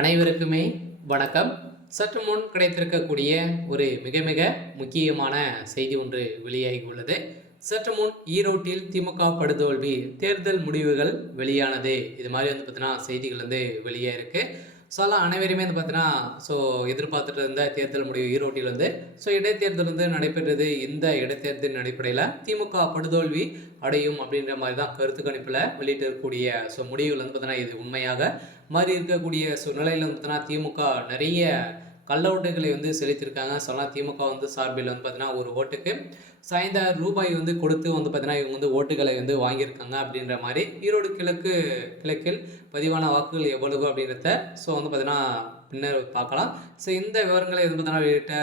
அனைவருக்குமே வணக்கம். சற்று முன் கிடைத்திருக்கக்கூடிய ஒரு மிக மிக முக்கியமான செய்தி ஒன்று வெளியாகி உள்ளது. சற்று முன் ஈரோட்டில் திமுக படுதோல்வி, தேர்தல் முடிவுகள் வெளியானது. இது மாதிரி பார்த்தீங்கன்னா செய்திகள் வெளியே இருக்கு. ஸோ அனைவருமே பார்த்தீங்கன்னா எதிர்பார்த்துட்டு இருந்த தேர்தல் முடிவு ஈரோட்டில் இடைத்தேர்தல் நடைபெற்றது. இந்த இடைத்தேர்தலின் அடிப்படையில் திமுக படுதோல்வி அடையும் அப்படின்ற மாதிரி தான் கருத்து கணிப்பில் வெளியிட்டிருக்கக்கூடிய முடிவுகள் பார்த்தீங்கன்னா இது உண்மையாக மாறி இருக்கக்கூடிய நிலையில் பார்த்தீங்கன்னா திமுக நிறைய கள்ள ஓட்டுகளை செலுத்தியிருக்காங்க. சொல்லலாம் திமுக சார்பில் பார்த்தீங்கன்னா ஒரு ஓட்டுக்கு ரூ. 5,000 கொடுத்து பார்த்தீங்கன்னா இவங்க ஓட்டுகளை வாங்கியிருக்காங்க அப்படின்ற மாதிரி ஈரோடு கிழக்கில் பதிவான வாக்குகள் எவ்வளவு அப்படின்றத பார்த்தீங்கன்னா பின்னர் பார்க்கலாம். இந்த விவரங்களை பார்த்தீங்கன்னா வெளியிட்ட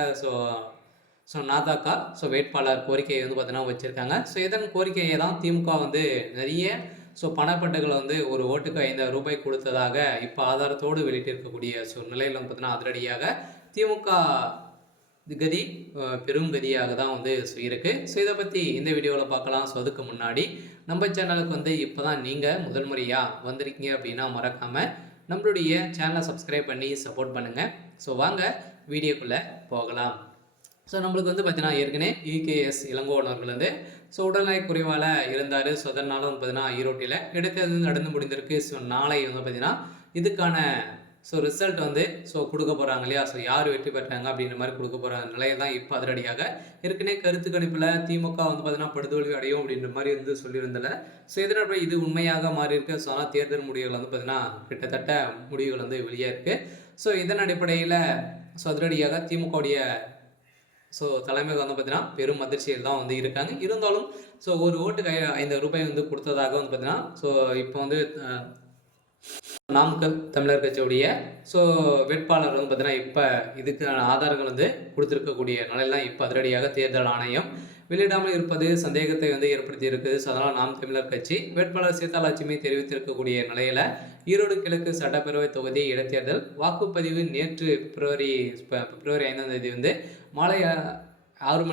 நாதாக்கா வேட்பாளர் கோரிக்கையை பார்த்தீங்கன்னா வச்சுருக்காங்க. இதன் கோரிக்கையை தான் திமுக நிறைய பணப்பட்டுகளை ஒரு ஓட்டுக்கு ரூ. 5,000 கொடுத்ததாக இப்போ ஆதாரத்தோடு வெளியிட்டிருக்கக்கூடிய நிலையில் பார்த்தீங்கன்னா அதிரடியாக திமுக கதி பெரும் கதியாக தான் இருக்கு. இதை பற்றி இந்த வீடியோவில் பார்க்கலாம். அதுக்கு முன்னாடி நம்ம சேனலுக்கு இப்போ தான் நீங்கள் முதல் முறையாக வந்திருக்கீங்க அப்படின்னா மறக்காமல் நம்மளுடைய சேனலை சப்ஸ்கிரைப் பண்ணி சப்போர்ட் பண்ணுங்கள். வாங்க வீடியோக்குள்ளே போகலாம். நம்மளுக்கு பார்த்தீங்கன்னா ஏற்கனவே யூகேஎஸ் இளங்கோவன் அவர்கள் உடல்நலை குறைவால் இருந்தார். அதனால பார்த்தீங்கன்னா ஈரோட்டில் இடைத்தேர்தல் நடந்து முடிந்திருக்கு. நாளை பார்த்தீங்கன்னா இதுக்கான ரிசல்ட் கொடுக்க போகிறாங்க இல்லையா. யார் வெற்றி பெற்றாங்க அப்படின்ற மாதிரி கொடுக்க போகிற நிலையை தான் இப்போ அதிரடியாக ஏற்கனவே கருத்து கணிப்பில் திமுக பார்த்தீங்கன்னா படுதோல்வி அடையும் அப்படின்ற மாதிரி சொல்லியிருந்தல. இதனால் இது உண்மையாக மாறி இருக்கு. ஆனால் தேர்தல் முடிவுகள் பார்த்தீங்கன்னா கிட்டத்தட்ட முடிவுகள் வெளியே இருக்குது. இதன் அடிப்படையில் அதிரடியாக திமுகவுடைய தலைமை பார்த்தீங்கன்னா பெரும் அதிர்ச்சியில் தான் இருக்காங்க. இருந்தாலும் ஒரு ஓட்டுக்கு ரூ. 5,000 கொடுத்ததாக பார்த்தீங்கன்னா இப்போ நாம் தமிழர் கட்சியுடைய வேட்பாளர் பார்த்தீங்கன்னா இப்போ இதுக்கான ஆதாரங்கள் கொடுத்துருக்கக்கூடிய நிலையெல்லாம் இப்போ அதிரடியாக தேர்தல் ஆணையம் வெளியிடாமல் இருப்பது சந்தேகத்தை ஏற்படுத்தி இருக்குது. அதனால் நாம் தமிழர் கட்சி வேட்பாளர் சீதாலட்சுமி தெரிவித்திருக்கக்கூடிய நிலையில் ஈரோடு கிழக்கு சட்டப்பேரவை தொகுதி இடைத்தேர்தல் வாக்குப்பதிவு நேற்று பிப்ரவரி 5 மாலை 4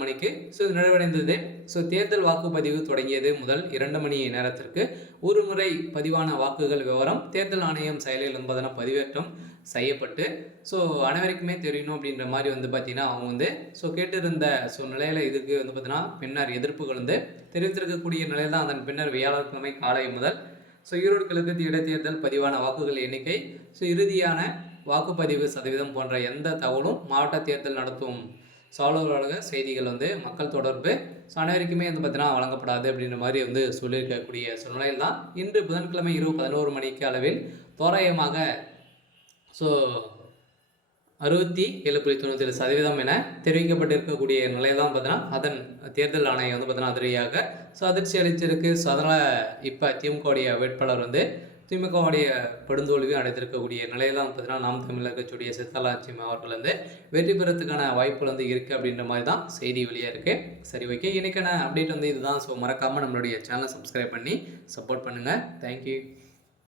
மணிக்கு நிறைவடைந்தது. தேர்தல் வாக்குப்பதிவு தொடங்கியது முதல் 2 மணி நேரத்திற்கு ஒரு முறை பதிவான வாக்குகள் விவரம் தேர்தல் ஆணையம் செயலில் பார்த்தீங்கன்னா பதிவேற்றம் செய்யப்பட்டு அனைவருக்குமே தெரியணும் அப்படின்ற மாதிரி பார்த்தீங்கன்னா அவங்க கேட்டிருந்த நிலையில் இதுக்கு பார்த்தீங்கன்னா பின்னர் எதிர்ப்புகள் தெரிவித்திருக்கக்கூடிய நிலையில் தான். அதன் பின்னர் வியாழக்கிழமை காலை முதல் ஈரோடு கிழக்கு இடைத்தேர்தல் பதிவான வாக்குகள் எண்ணிக்கை இறுதியான வாக்குப்பதிவு சதவீதம் போன்ற எந்த தகவலும் மாவட்ட தேர்தல் நடத்தும் அலுவலக செய்திகள் மக்கள் தொடர்பு அனைவருக்குமே பார்த்தீங்கன்னா வழங்கப்படாது அப்படின்ற மாதிரி சொல்லியிருக்கக்கூடிய நிலையில் தான் இன்று புதன்கிழமை இரவு 11 மணிக்கு அளவில் தோராயமாக 67.97% என தெரிவிக்கப்பட்டிருக்கக்கூடிய நிலையில் தான் பார்த்தீங்கன்னா அதன் தேர்தல் ஆணையம் பார்த்தீங்கன்னா அதிரடியாக அதிர்ச்சி அளிச்சிருக்கு. அதனால் இப்போ திமுகவுடைய வேட்பாளர் திமுகவுடைய படுந்தோல்வி அடைந்திருக்கக்கூடிய நிலையில் தான் பார்த்தீங்கன்னா நாம் தமிழர் கட்சியுடைய சீதாலட்சுமி அவர்கள் வெற்றி பெறத்துக்கான வாய்ப்புகள் இருக்குது அப்படின்ற மாதிரி தான் செய்தி வெளியாக இருக்குது. சரி, ஓகே, இன்றைக்கான அப்டேட் இதுதான். மறக்காமல் நம்மளுடைய சேனலை சப்ஸ்கிரைப் பண்ணி சப்போர்ட் பண்ணுங்கள். தேங்க்யூ.